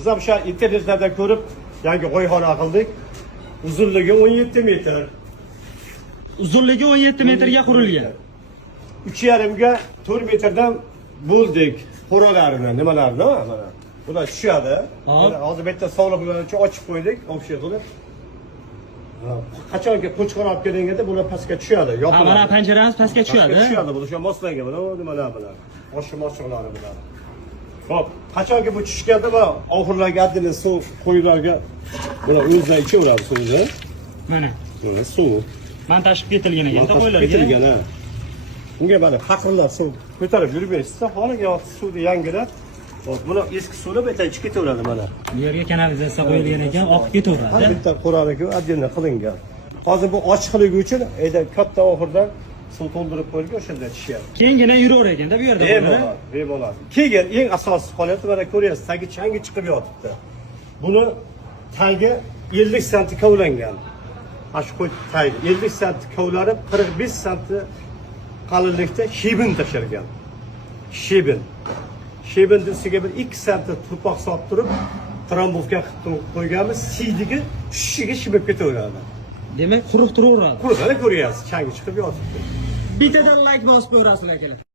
Biz ham o'sha internetlarda ko'rib, yangi qo'yxona qildik. Uzunligi 17 metr. Uzunligi 17 metrga qurilgan. 3,5 ga 4 metrdan bo'ldik. Qo'ralarini, nimalarni, mana. Bular tushadi. Hozir bitta sog'liq bilan ochib qo'ydik, o'sha qilib. Qachonki qo'chqor olib kelganda bular pastga tushadi. Mana panjaramiz pastga tushadi. Tushadi, bu o'sha moslangan, mana nimalar bilan. Oshib-oshiqlari bilan. Xo'p, qachonki bu tushganda va oxirlarga adini suv qo'ylarga bular o'zidan ichaveradi suvni. Mana. Mana suv. Men tashib ketilgan ekan-da qo'ylarga. Ketilgan, ha. Unga mana faqirlar suv ko'tarib yurmaysiz, holiga suvni yangilab, hop, buni eski suvni bitta ichib ketaveradi mana. Bu yerga kanalizatsiya qo'yilgan ekan, oqib ketaveradi. Bitta qo'raliga adini qilingan. Hozir bu ochiqligi uchun katta oxirdan suv to'ldirib qo'yilgan, o'shanda tishyapti. Keyingina yuraver ekanda bu yerda. Bemalol. Keyin eng asosiy holat mana ko'ryapsiz, tagi changi chiqib yotibdi. Buni tagi 50 sm kovlangan. Mana shu qo'y tagi 50 sm kovlanib 45 sm qalinlikda shebin tashalgan. Shebinning ustiga bir 2 sm turpoq solib turib, trombovka qilib qo'yganmiz, siydigi tushishiga shibib ketaveradi. Demak, quruq turaveradi. Quruq, ko'ryapsiz, changi chiqib yotibdi. Bittadan like bosib qo'yasizlar akalar.